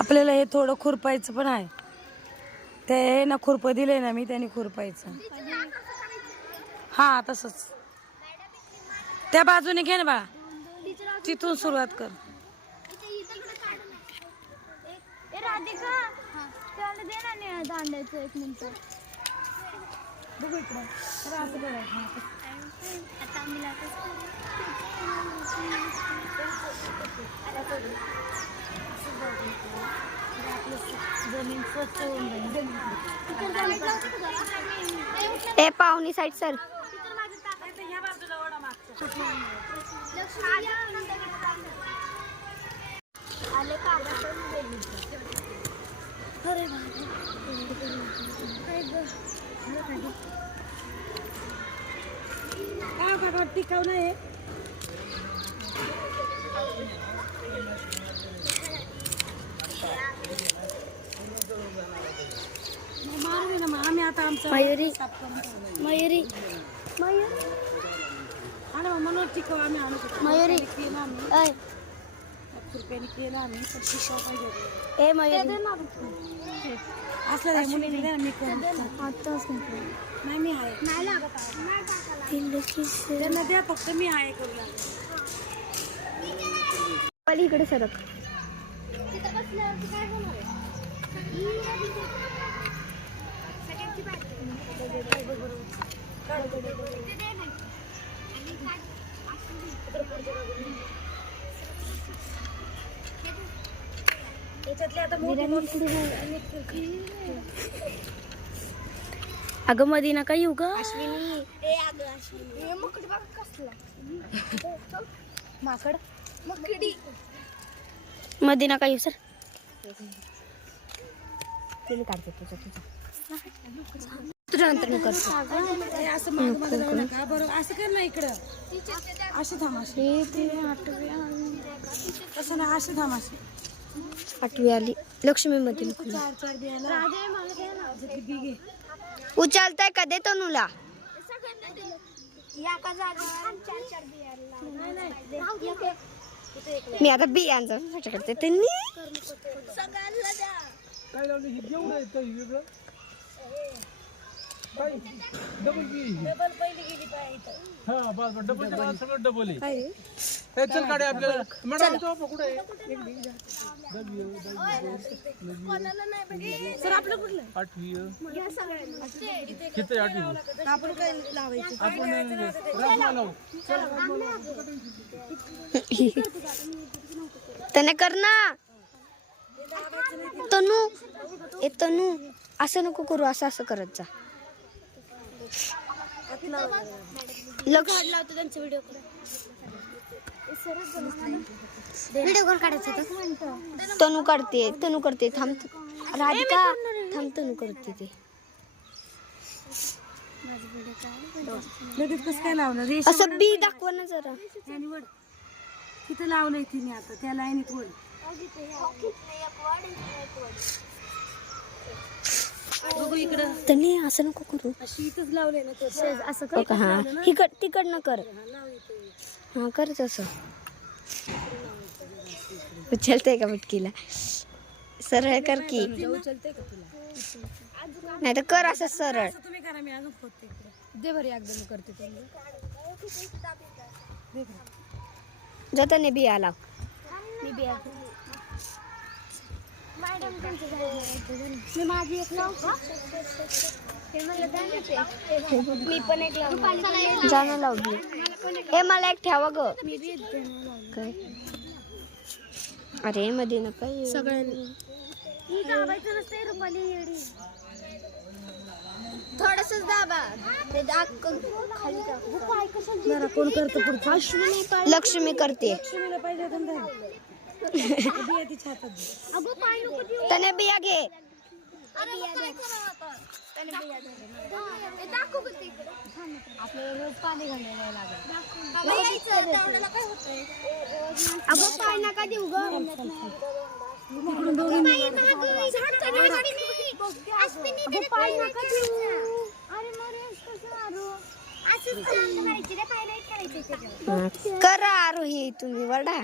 आपल्याला हे थोडं खुरपायचं पण आहे. ते ना खुरपं दिले ना मी त्याने खुरपायचं. हा तसंच. त्या बाजूने घे ना बाळा. तिथून सुरुवात कर. जमीन स्वच्छ होऊन जाईल ए पाहुणी साईड सर आले का अरे काय टिकाव नाही आम्ही आता आमचं मयुरी. मयुरी. हा ना मग म्हणून टिकाव आम्ही आणू मयुरी. केलं आम्ही ऐ. खुरप्याने केलं आम्ही पण शिशाव पाहिजे ए मयुरी. असलं नाही मुली दिल्या ना मी करून. आताच नाही मी आहे. नाही लागत. नाही टाकायला त्यांना द्या फक्त मी आहे करू इकडे सरक. अगं मधी नका येऊ अगं अश्विनी. मकडी. माकड मकडी मधी नका येऊ सर. तुझ्या नंतर हे आठवी आली. लक्ष्मी मध्ये उचलताय का? देतो नुला या का मी आता बियांचा विचार करते त्यांनी काय? डबल की डबल पहिली गेली पाहिजे हा बस बस. डबल डबल सगळं डबल आहे. ए, चल गाडी आपल्याला. मॅडम तो आपण कुठे? आहे. सर आपलं कुठलं? आठवी. सगळ्यांना. किती आठवी. आपण काय लावायचं? आपण लावू त्याने कर ना तनू. ए तनू. असं नको करू. असं असं करत जा. लक्ष लावतो त्यांचा व्हिडिओ व्हिडिओ कोण काढायचं तनू काढते तनू करते थांब राधिका थांब तनू करते ते. लगेच कसं काय लावलं असं बी दाखव ना जरा. तिथं लावलंय तिने आता त्या लाईनीत वड. बघू इकडं. तनी असं नको करू. अशी इथंच लावलंय ना तर असं कर का हा हिकड तिकडनं कर. हा कर तसं. उचलते का मटकीला? सरळ कर की. उचलते का तुला? नाही तर कर असं सरळ. तुम्ही करा मी अजून खोदते इकडे. दे बरं एकदा मी करते जो त्याने बिया लाव. मी बिया मी माझी एक लावू का. मी पण एक लावू जाणं लाव बी ए मला एक ठेवा ग. लावलं. काय? अरे मध्ये नका सगळ्यांनी. ही थोडस दाबा. ते खाली कोण करतं लक्ष्मी करते. तने बिया अगो घे पाणी अगं पाय नका देऊ ग. पाय नका देऊ अरे मरे कसं मारू असंच शांत करायची रे पाय नाही करायचे त्याच्यावर करा आरोही तुम्ही वडा.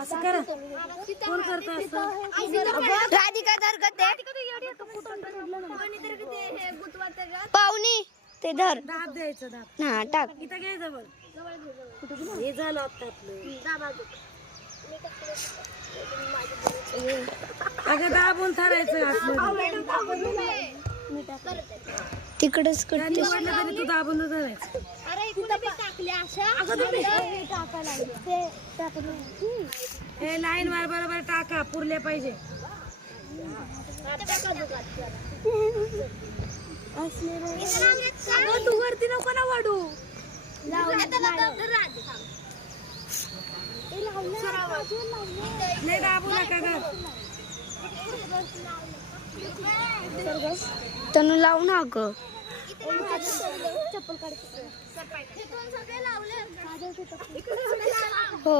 असं करा कोण करत राधिका धर ग पाहुणी ते धर. दाब द्यायचं दाब हा टाक. इथं घे जवळ हे झालं आता आपलं. अगं दाबून ठरायचं आतमध्ये. तिकडच करते. तू दाबून धरायचं हे लाईन वार बरोबर टाका पुरले पाहिजे. तू वरती नको ना वाढू. नाही दाबू नका तनु लावू ना ग. चप्पल काढ सगळे लावले हो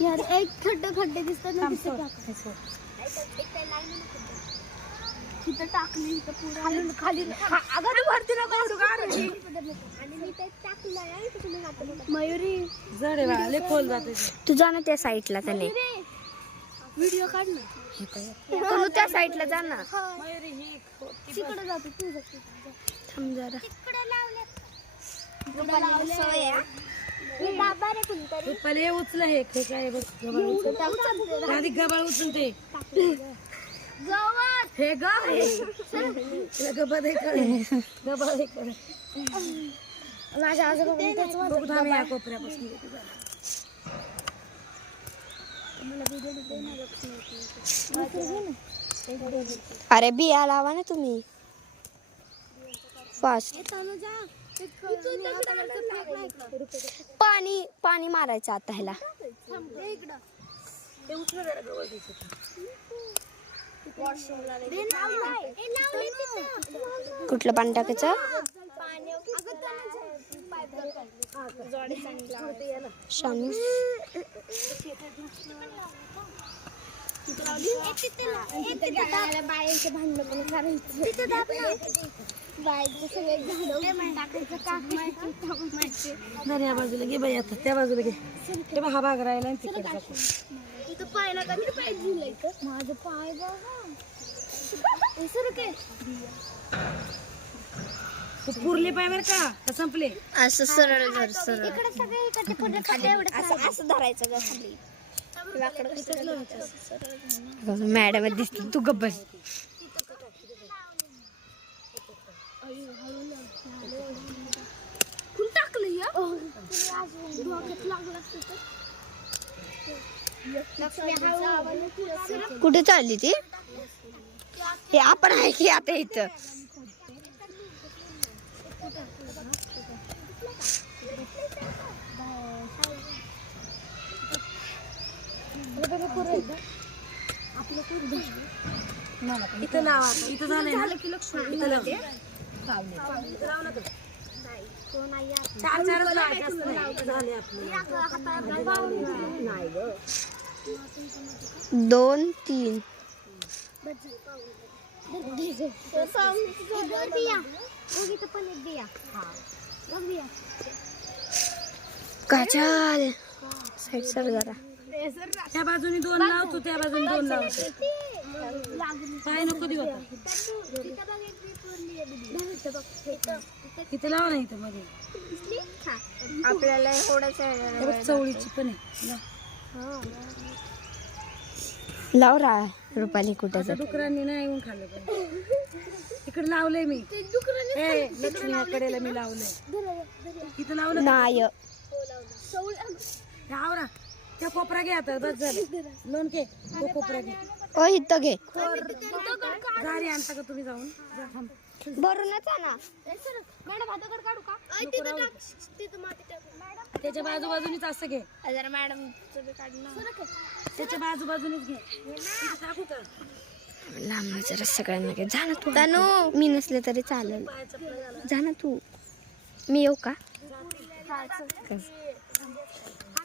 यार एक खड्डे खड्डे दिसतात ना टाकली इथं पुढे खाली अगं तू वरती नको उडू का रे? आणि मी ते टाकलंय आणि तिथे मी हात बघत. मयुरी जड आहे बाळा, लय खोल जाते तू. जा ना त्या साईडला त्याने. व्हिडिओ काढ ना. तनु त्या साईडला जा ना. मयुरी ही तिकडे जाते तू जाते थांब जरा. तिकडे लावले. बाबा रे कोणतरी पहिले उचल हे काय बघ गबाळ उचल. आधी गबाळ उचलते हे ग हे. हे हे माझ्या आजोबा कोपऱ्यापासून. अरे बिया लावा ना तुम्ही. फास्ट पाणी पाणी मारायचं आता ह्याला ते उचल जरा गबाळ दिसत कुठलं पाणी टाकायचं? शानू. बायांचे भांडण पण करायचं या बाजूला घे बाई आता. त्या बाजूला घे. ते हा भाग राहिला कधी पाय माझं पाय बघा. तू पुरले पाय बर का? का संपले? असं सरळ धर सरळ. इकडे सगळे इकडचे पुढे खाली एवढे असं असं धरायचं ग खाली मॅडम दिसली तू गब्बस कुठे चालली ती? हे आपण आहे की आता इथं? इथं लावा आता. इथं लावलं का? चार झाले दोन तीन. काचाल साईड सर जरा. त्या बाजूनी दोन लाव तू त्या बाजूनी दोन लाव पाय नको देऊ आता. इथं लाव ना इथं मध्ये आपल्याला हे चवळीची पण आहे. लाव. रा रुपाली कुठे डुकरांनी नाही येऊन खाल्लं इकडे लावलंय मी. ए लक्ष्मी या कडेला मी लावलंय. इथं लावलं? नाही. हे आवरा. त्या कोपरा घे आता बस झालं. लोन घे तो कोपरा घे. ओ इथं घे. गाडी आणता का तुम्ही जाऊन? जा, थांब. भरूनच आणा. मॅडम हाताकडे काढू का? तिथं माती टाकू. त्याच्या बाजूबाजूनीच असं घे. जरा मॅडम त्याच्या बाजूबाजूनीच घे. टाकू का लांब जरा सगळ्यांना घे. जा ना तू. तनु मी नसले तरी चालेल. जा ना तू. मी येऊ का?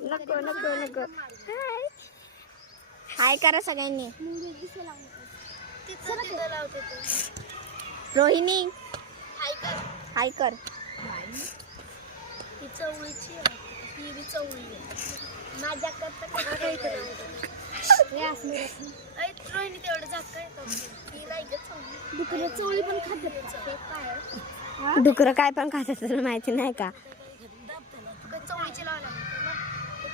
नको नको नको. हाय. हाय करा सगळ्यांनी. रोहिणी. हाय कर. हाय कर. ही चवळीची आहे. ही बी चवळी आहे. माझ्या करता रोहिणी तेवढं झाक काय ही नाही ग चवळी. दुसरं चवळी पण खाते. काय डुकरं काय पण खातात तुला माहिती नाही का? चवळीची.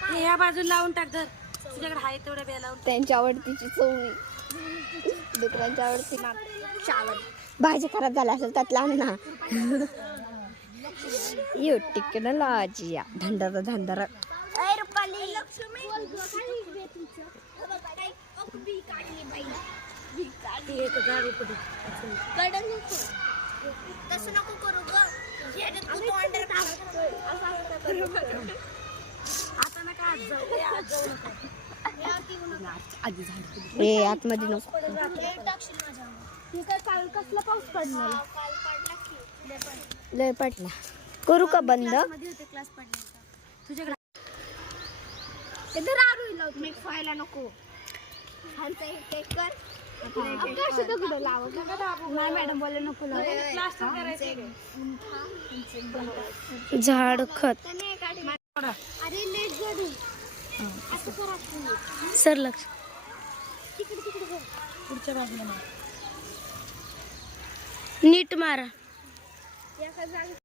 हे ह्या बाजूला लावून टाक धर. तुझ्याकडे आहे तेवढ्या लावून त्यांच्या आवडतीची चवळी. डुकरांच्या आवडती चावल. भाजी खराब झाला असेल त्यातला आण ना. यू टेक्नॉलॉजी धंदर धंदर ए, आतमध्ये नको टाकशील माझ्यावर. काय काल कसला पाऊस पडला काल पडला की लय पडला. करू का बंद? नको. ह्यांचं हे केक कर. अभ्यास दगड लाव. नाही मॅडम बोलले नको प्लास्टर करायचं झाड खत. सर लक्ष. तिकडे तिकडे बघ. पुढच्या बाजूला. नीट मारा.